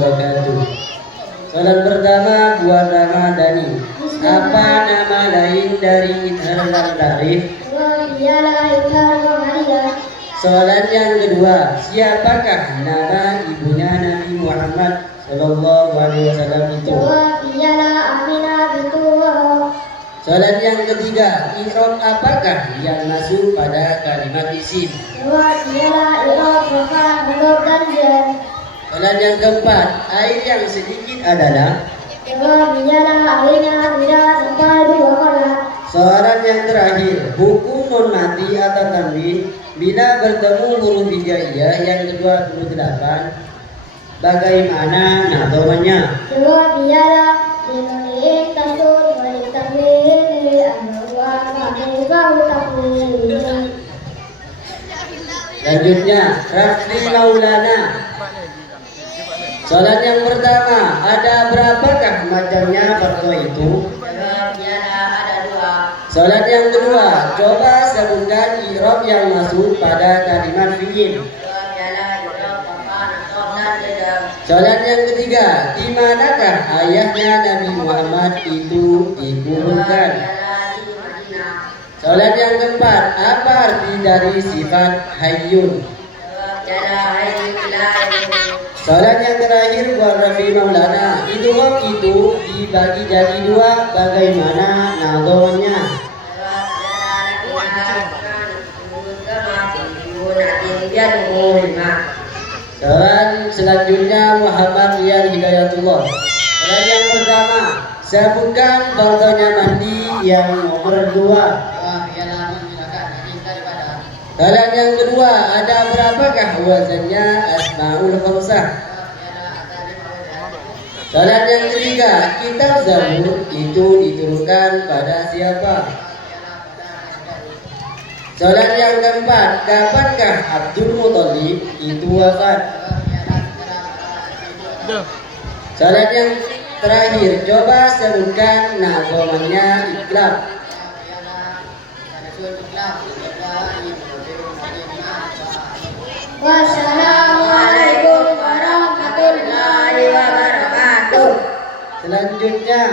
wabarakatuh. Salam pertama buat Ramadhani. Apa nama lain dari Ithar dan Tarif? Soalan yang kedua, siapakah nama ibunya Nabi Muhammad Sallallahu Alaihi Wasallam itu? Soalan yang ketiga, i'rab apakah yang masuk pada kalimat isim? Soalan yang keempat, air yang sedikit adalah? Soalan yang terakhir, hukum non mati atau tanwin bila bertemu huruf hijaiyah yang ke-28, bagaimana nadhamanya? Selanjutnya, Rafli Maulana. Soalan yang pertama, ada berapakah macamnya fatwa itu? Ada dua. Soalan yang kedua, coba sebutkan i'rab yang masuk pada kalimat fi'il. Soalan yang ketiga, di manakah ayahnya Nabi Muhammad itu dikuburkan? Soalan yang keempat, apa arti dari sifat hayyun? Soalan yang terakhir buat Rafi Maulana, idgham itu dibagi jadi dua, bagaimana nadhamnya? Soalan selanjutnya Muhammad Rian Hidayatullah. Soalan yang pertama, sebutkan contohnya mandi yang nomor 2. Soalan yang kedua, ada berapakah wazannya Asmaul Khamsah? Soalan yang ketiga, kitab Zabur itu diturunkan pada siapa? Soalan yang keempat, kapankah Abdul Muthalib itu wafat? Soalan yang terakhir, coba sebutkan nadhamannya iklab. Wassalamualaikum warahmatullahi wabarakatuh. Selanjutnya,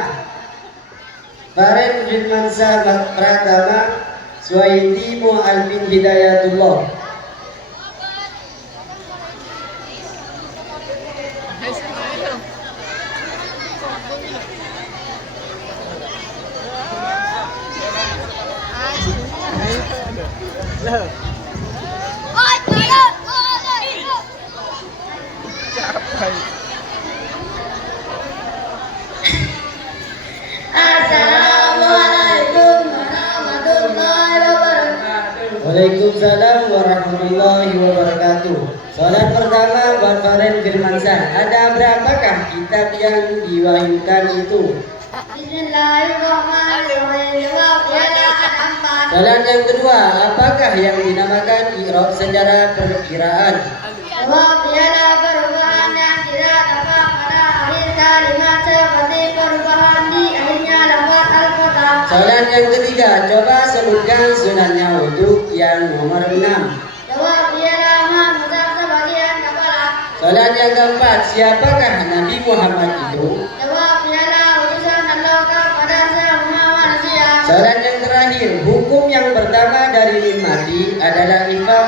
Farid Firmansyah Pratama Suwaidi Mu'almin Hidayatullah. Assalamualaikum warahmatullahi wabarakatuh. Waalaikumsalam warahmatullahi wabarakatuh. Soalan pertama buat Farid Firmansyah, ada berapakah kitab yang diwahyukan itu? Bismillahirrahmanirrahim. Soalan yang kedua, apakah yang dinamakan i'rab secara perkiraan? Jawab, ialah perubahan yang tidak tampak pada akhir kalimat seperti perubahan di akhirnya lafaz al-fatah. Soalan yang ketiga, coba sebutkan sunatnya wudhu yang nomor 6. Jawab, ialah memegang sebagian kepala. Soalan yang keempat, siapakah Nabi Muhammad itu? Jawab, ialah utusan Allah kepada semua manusia. Soalan yang terakhir, hukum yang pertama dari mim mati adalah ifa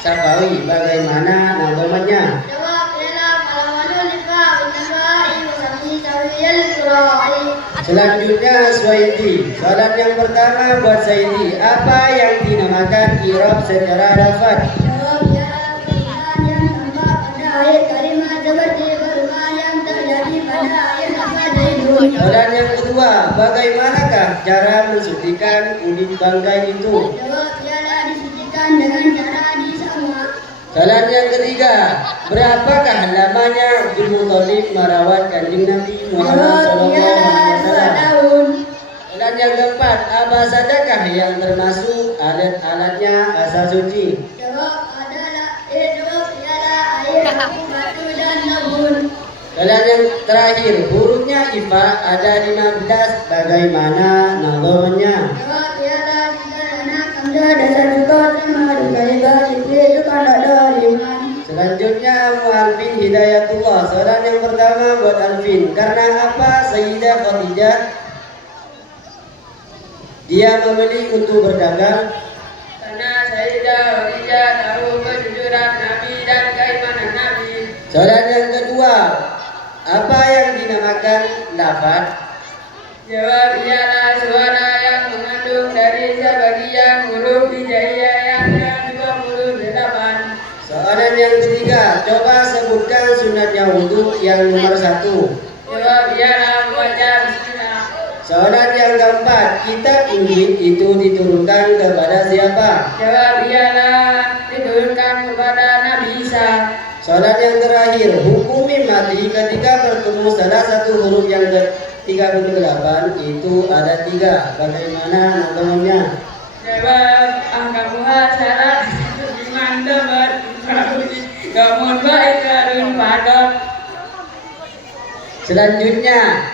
safawi, bagaimana nadhamanya? Jawab, ialah malamanul lifa unamai wasami sawiyal surai. Selanjutnya Suwaidi. Soalan yang pertama buat Saidi, apa yang dinamakan i'rab secara lafaz? Jawab, ialah perubahan yang tampak pada akhir kalimat seperti perubahan yang terjadi pada akhir lafaz zaidun. Soalan yang kedua, bagaimanakah cara mensucikan kulit bangkai itu? Jawab, ialah disucikan dengan cara disamak. Soalan yang ketiga, berapakah lamanya Abdul Muthalib merawat kanjeng Nabi Muhammad Jawab, Sallallahu ialah Alaihi 2 Wasallam? tahun. Soalan yang keempat, apa sajakah yang termasuk alat-alatnya asal suci? Jawab, ialah air, api, batu, dan sabun. Soalan yang terakhir, hurufnya ifa ada 15, bagaimana nadhamanya? Jawab, ialah sederhana, kamda, dasar, juta, terima, duka, iba, itu, kanda, doliman. Selanjutnya Selanjutnya Mu'alfin Hidayatullah. Soalan yang pertama buat Alvin. Karena apa Sayyidah Khadijah dia memilih untuk berdagang? Karena Sayyidah Khadijah tahu kejujuran Nabi dan keimanan Nabi. Soalan yang kedua, apa yang dinamakan lafaz? Jawab ialah suara yang mengandung dari sebagian huruf hijaiyah yang ke-28. Soalan yang ketiga, coba sebutkan sunatnya wudhu yang nomor 1. Jawab ialah membaca bismillah. Soalan yang keempat, kitab ini itu diturunkan kepada siapa? Jawab ialah diturunkan kepada Nabi Isa. Soalan yang terakhir, hukum mati ketika bertemu salah satu huruf yang ke-38 itu ada 3. Bagaimana namanya? Jawab angka muhasyarat dengan debat gamun baik karun padam. Selanjutnya,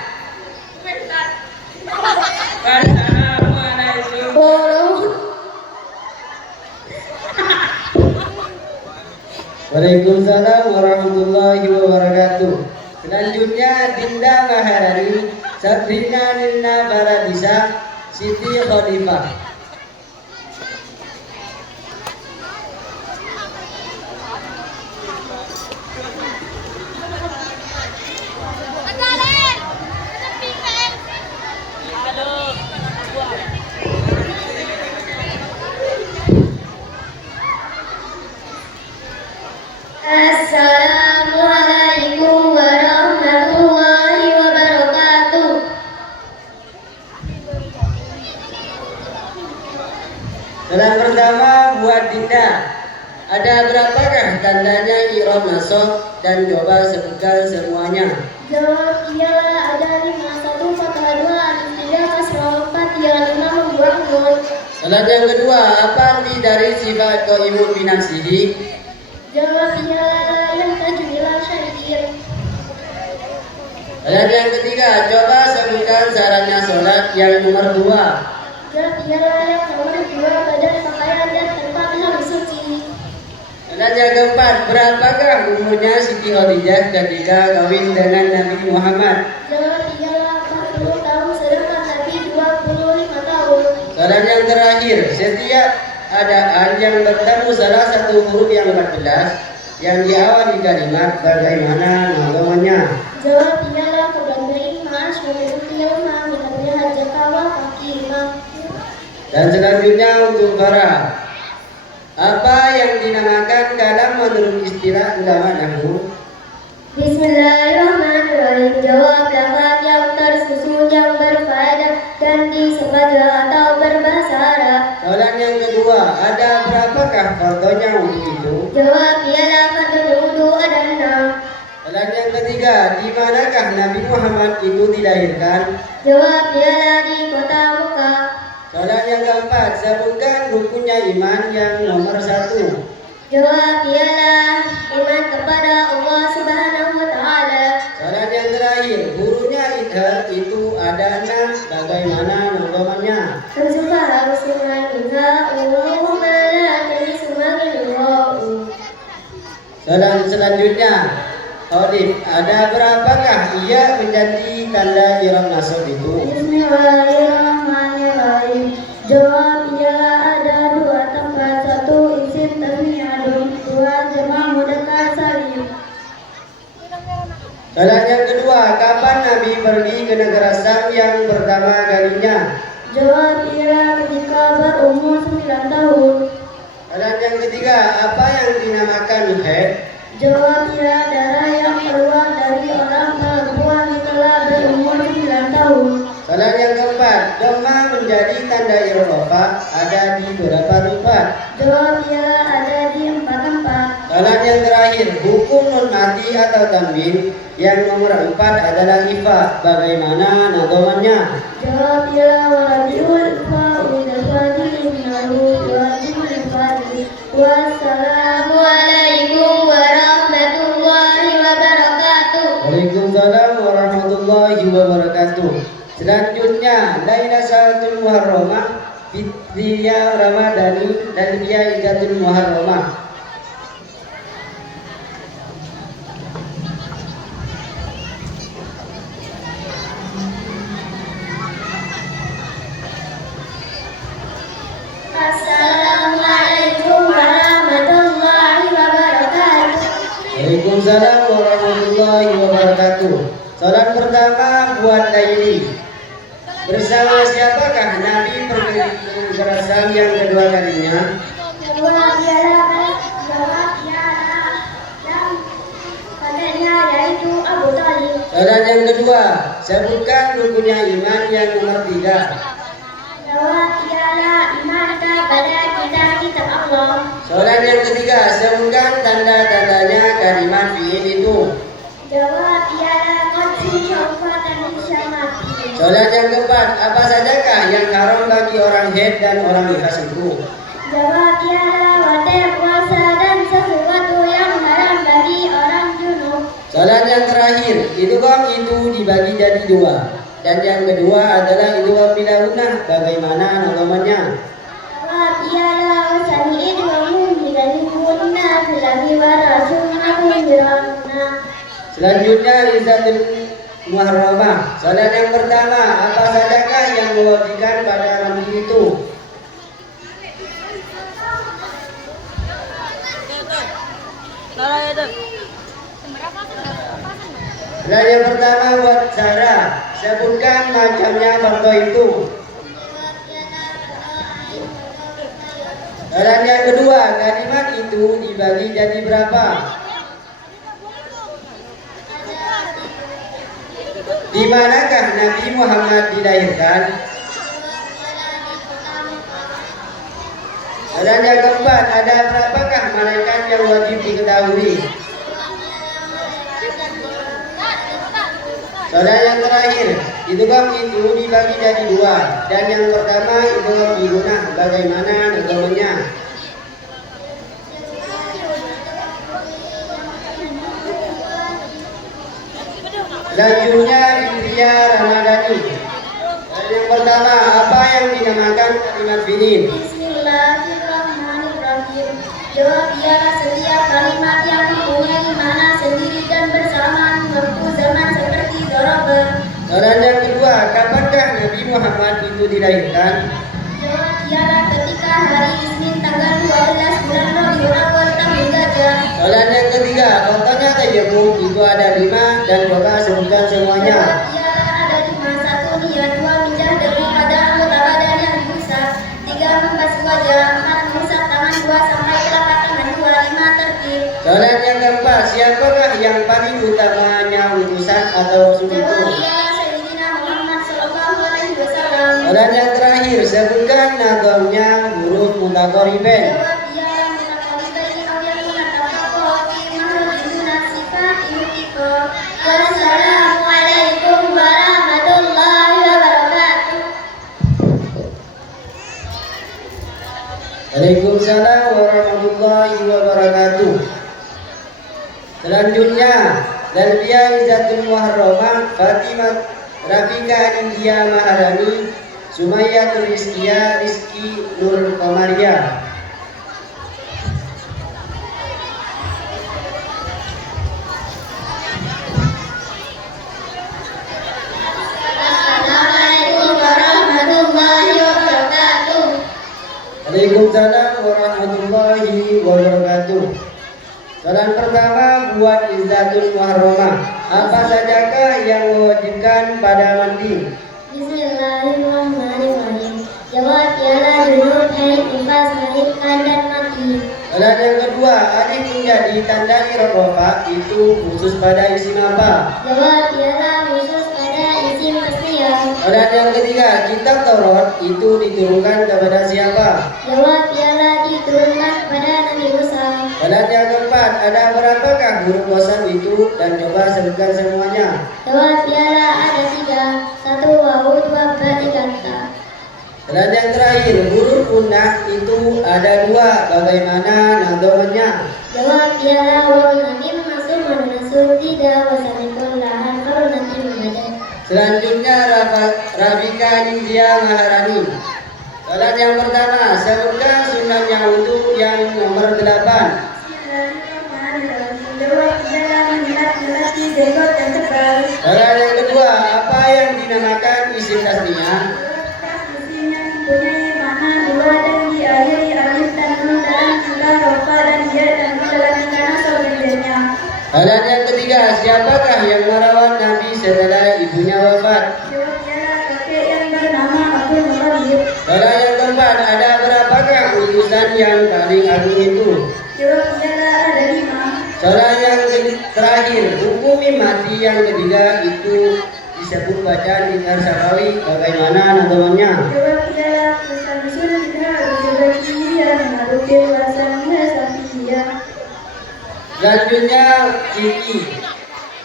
Assalamualaikum. Waalaikumsalam warahmatullahi wabarakatuh. Selanjutnya Dinda Maharani, Sabrina Nilna Baradisa, Siti Khalifah. Assalamualaikum warahmatullahi wabarakatuh. Salam pertama buat Dinda. Ada berapakah tandanya i'rab nasab dan coba sebutkan semuanya. Jawab ialah ada 5, 1 fathah 2 alif 3 kasrah 4 ya 5 membuang nun. Soalan yang kedua, apa arti dari sifat qaimun binafsihi? Jawab ialah yang tajwila syai'in. Soalan yang ketiga, coba sebutkan syaratnya sholat yang nomor 2. Jawab ialah yang nomor 2 badan pakaian dan tempat yang suci. Soalan yang keempat, berapakah umurnya Siti Khadijah ketika kawin dengan Nabi Muhammad? Jawab ialah 40 tahun sedangkan Nabi 25 tahun. Soalan yang terakhir, setiap adaan yang bertemu salah satu huruf yang 14 yang diawali kalimat bagaimana namanya? Jawab ialah kebanggaan mas memiliki ma minatnya jakawa kaki ma. Dan selanjutnya untuk Farah, apa yang dinamakan kalam menurut istilah ulama nahwu? Bismillahirrahmanirrahim. Jawab lafaz yang tersusun yang berfaedah dan disebaca atau berbahasa Arab. Soalan yang kedua, ada berapakah fotonya wudhu itu? Jawab ialah fardhu wudu ada 6. Soalan yang ketiga, di manakah Nabi Muhammad itu dilahirkan? Jawab ialah di kota Mekah. Soalan yang keempat, sebutkan rukunnya iman yang nomor 1. Jawab ialah iman kepada Allah Subhanahu wa taala. Soalan yang terakhir, gurunya idhar itu ada 6. Bagaimana namanya? Tersuka harus mengingat Allahumma la talisumagin wa'u. Soalan selanjutnya, Khalid, ada berapakah ia menjadi tanda i'rab nasab itu? Bismillahirrahmanirrahim. Jawab ialah ada 2 tempat, 1 isim tasniah, 2 jamak mudzakkar salim. Soalan yang kedua, kapan Nabi pergi ke negara Syam yang pertama kalinya? Jawab ialah ketika berumur 9 tahun. Soalan yang ketiga, apa yang dinamakan haid? Jawab ialah darah yang keluar dari orang perempuan setelah berumur 9 tahun. Soalan yang keempat, dhamma menjadi tanda i'rab ada di berapa tempat? Jawab ialah ada di 4 tempat. Soalan yang terakhir, hukum nun mati atau tanwin yang nomor 4 adalah ifa. Bagaimana nazamannya? Jawab ialah warabiul fa'u dzafadil minahu wajibul fadil. Wassalamualaikum warahmatullahi wabarakatuh. Waalaikumsalam warahmatullahi wabarakatuh. Selanjutnya, Lailatul Muharramah, Fitriyah Ramadhani dan Biaidatul Muharramah. Waalaikumsalam warahmatullahi wabarakatuh. Salat pertama buat Laili. Bersama siapakah Nabi berasal yang kedua kalinya? Jawab ialah yang padanya yaitu Abu Talib. Salat yang kedua, sebutkan rukunnya iman yang nomor 3. Jawab ialah iman kepada kitab Allah. Salat yang ketiga, sebutkan tanda-tandanya kalimat fi'il itu. Jawab ialah kunci syafatan syamati. Salat yang keempat, apa sajakah yang haram bagi orang haid dan orang nifas itu? Jawab ialah wadah puasa dan sesuatu yang haram bagi orang junub. Salat yang terakhir, idgham itu dibagi jadi 2. Dan yang kedua adalah idgham bilahunah. Bagaimana nazamannya? Jawab ialah wasani idghamu bilalihunna filahi wa rasulnahu birahunna. Selanjutnya Izzatul Muharramah. Salat yang pertama, apa sajakah yang mewajibkan pada mandi itu? Salat yang pertama buat Sarah. Sebutkan macamnya fardu itu. Salat yang kedua, kalimat itu dibagi jadi berapa? Di manakah Nabi Muhammad dilahirkan? Dan yang keempat, ada berapakah malaikat yang wajib diketahui? Salat yang terakhir, idgham itu dibagi jadi 2. Dan yang pertama idgham bilahunah. Bagaimana nazamannya? Selanjutnya Indria Ramadhani. Yang pertama, apa yang dinamakan kalimat fi'il? Bismillahirrahmanirrahim. Jawab ialah setiap kalimat yang mempunyai makna sendiri dan bersamaan waktu zaman seperti daraba. Salat yang kedua, kapankah Nabi Muhammad itu dilahirkan? Jawab ialah ketika hari Isnin tanggal 12 bulan Rabiul Awal tahun Gajah. Salat yang ketiga, contohnya tayammum itu ada 5 dan coba sebutkan semuanya. Jawab ialah ada 5. 1. Niat. 2. Minjah debu pada anggota badan yang diusap. 3. Membasuh wajah. 4. Mengusap tangan 2 sampai telapak tangan 2. 5. Tertib. Salat yang keempat, siapakah yang paling utamanya utusan atau rasul itu? Jawab ialah Sayyidina Muhammad sallallahu alaihi wasallam. Salat yang terakhir, sebutkan nazamnya huruf mutaqaribain. Jawab ialah mutaqaribaini aw yakuna tafaqqa fi mahrajuna sifat yutiqa. Wassalamualaikum warahmatullahi wabarakatuh. Waalaikumsalam warahmatullahi wabarakatuh. Selanjutnya, Dalbia Izzatul Muharramah, Fatimah Rafika India Maharani, Sumayyatul Rizkiyah Rizki Nur Komariah. Assalamualaikum warahmatullahi wabarakatuh. Waalaikumsalam warahmatullahi wabarakatuh. Salam pertama buat Izzatul Muharramah. Apa sajakah yang mewajibkan pada mandi? Bismillahirrahmanirrahim. Jawab ialah junub, haid, nifas, melahirkan dan mati. Salat yang kedua, alif menjadi tanda irofa itu khusus pada isim apa? Jawab ialah khusus pada isim tasniyah. Salat yang ketiga, kitab Taurat itu diturunkan kepada siapa? Jawab ialah diturunkan kepada Nabi Musa. Salat yang keempat, ada berapakah huruf wasal itu dan coba sebutkan semuanya. Jawab ialah ada 3. 1 wawu, 2 ba, 3 ta. Salat yang terakhir, huruf gunnah itu ada 2. Bagaimana nazamannya? Jawab ialah wawu nanti masuk manasuk 3 wasalikun lahan kalau nanti mengajar. Selanjutnya Rafika India Maharani. Salat yang pertama, sebutkan sunatnya wudhu yang nomor 8. Jawab ialah melihat lelaki jenggot dan tebal. Salat yang kedua, apa yang dinamakan isim tasniyah? Isinya mempunyai makna 2 dan diakhiri alif dan nun dalam jumlah rofa dan ya dan dalam nikah sobilnya. Salat Siapakah yang merawat Nabi setelah ibunya wafat? Jawab ialah kakek yang bernama Abdul Muthalib. Soalan yang keempat, ada berapakah utusan yang paling agung itu? Jawab ialah ada 5. Soalan yang terakhir, hukumi mati yang ketiga itu disebut bacaan Iqrar Syafawi, bagaimana nazamannya? Jawab ialah Musa kita Al-Jabariya Mengadukir Wasannya Safiyya. Selanjutnya ciri.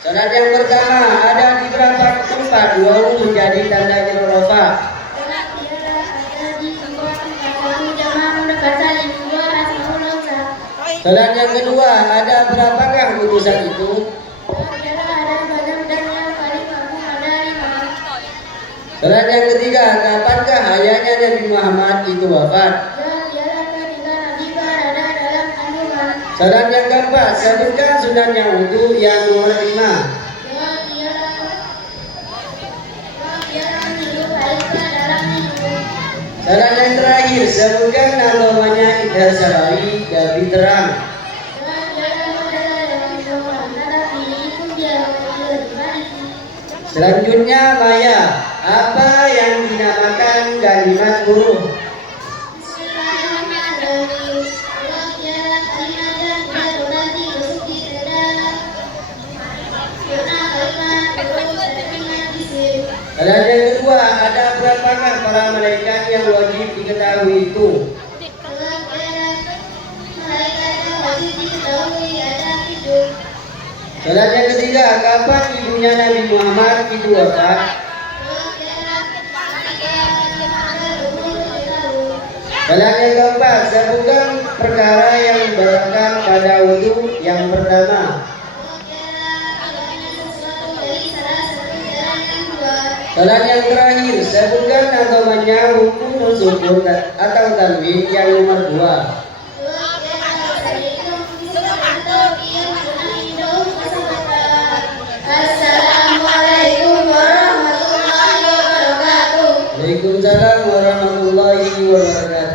Soalan yang pertama, ada di berapa tempat wawu menjadi tanda irofa? Jawab ialah ada di tempat 1 jamaah mudakkar salim 2 asmaul unsa. Soalan yang kedua, ada berapakah utusan itu? Jawab ialah ada 4 dan yang paling agung ada 5. Soalan yang ketiga, kapankah ayahnya Nabi Muhammad itu wafat? Jawab ialah ketika Nabi berada dalam kandungan. Soalan yang keempat, sebutkan sunatnya wudu yang nomor 5. Jawab ialah meniup air ke dalam minum. Soalan yang terakhir, sebutkan nazamannya Iqrar Syafawi lebih terang. Jawab ialah adalah dalam doa tetapi itu dia dibalik. Selanjutnya Maya, apa yang dinamakan kalimat huruf? Bismillahirrahmanirrahim. Jawab ialah kalimat yang tidak berarti bersuci terdalam. Karena kalimat huruf dan kalimat isim. Soalan yang kedua, ada berapakah para malaikat yang wajib diketahui itu? Jawab ialah malaikat yang wajib diketahui ada 7. Soalan yang ketiga, kapan ibunya Nabi Muhammad itu wafat? Jawab ialah ketika ada umur 7 tahun. Soalan yang keempat, sebutkan perkara yang membatalkan pada wudu yang pertama. Jawab ialah adanya sesuatu dari salah satu jalan yang 2. Soalan yang terakhir, sebutkan nazamannya hukum sukun atau tanwin yang nomor 2. Jawab ialah sayyidun atau yang sunaidahu wasabata. Assalamualaikum warahmatullahi wabarakatuh. Waalaikumsalam warahmatullahi wabarakatuh.